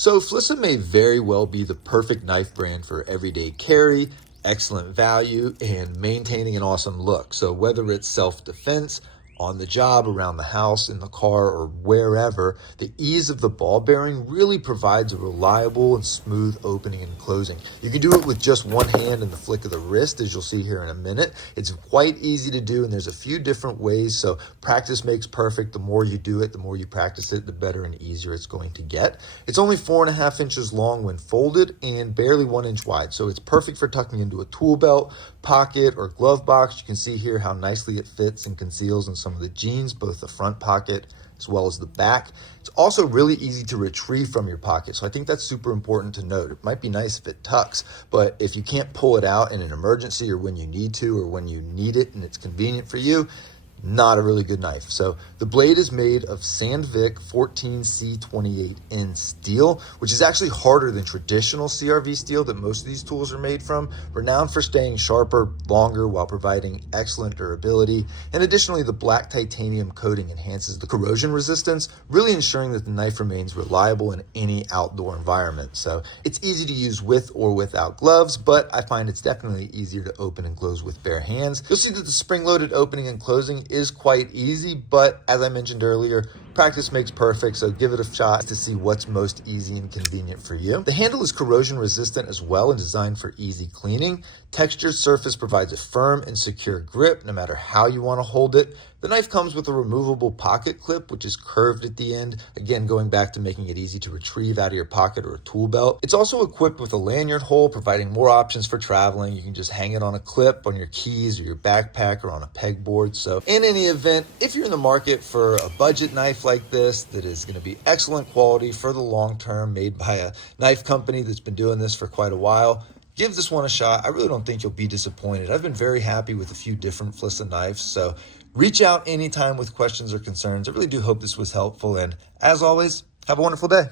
So Flissa may very well be the perfect knife brand for everyday carry, excellent value, and maintaining an awesome look. So whether it's self-defense, on the job, around the house, in the car, or wherever, the ease of the ball bearing really provides a reliable and smooth opening and closing. You can do it with just one hand and the flick of the wrist, as you'll see here in a minute. It's quite easy to do, and there's a few different ways, so practice makes perfect. The more you do it, the more you practice it, the better and easier it's going to get. It's only 4.5 inches long when folded and barely 1 inch wide, so it's perfect for tucking into a tool belt, pocket, or glove box. You can see here how nicely it fits and conceals in some of the jeans, both the front pocket as well as the back. It's also really easy to retrieve from your pocket, so I think that's super important to note. It might be nice if it tucks, but if you can't pull it out in an emergency or when you need to or when you need it and it's convenient for you, not a really good knife. So the blade is made of SANDVIK 14C28N steel, which is actually harder than traditional CRV steel that most of these tools are made from, renowned for staying sharper longer while providing excellent durability. And additionally, the black titanium coating enhances the corrosion resistance, really ensuring that the knife remains reliable in any outdoor environment. So it's easy to use with or without gloves, but I find it's definitely easier to open and close with bare hands. You'll see that the spring-loaded opening and closing is quite easy, but as I mentioned earlier, practice makes perfect, so give it a shot to see what's most easy and convenient for you. The handle is corrosion resistant as well and designed for easy cleaning. Textured surface provides a firm and secure grip no matter how you want to hold it. The knife comes with a removable pocket clip, which is curved at the end, again going back to making it easy to retrieve out of your pocket or a tool belt. It's also equipped with a lanyard hole, providing more options for traveling. You can just hang it on a clip on your keys or your backpack or on a pegboard. So in any event, if you're in the market for a budget knife like this that is going to be excellent quality for the long term, made by a knife company that's been doing this for quite a while, give this one a shot. I really don't think you'll be disappointed. I've been very happy with a few different Flissa knives, so reach out anytime with questions or concerns. I really do hope this was helpful, and as always, have a wonderful day.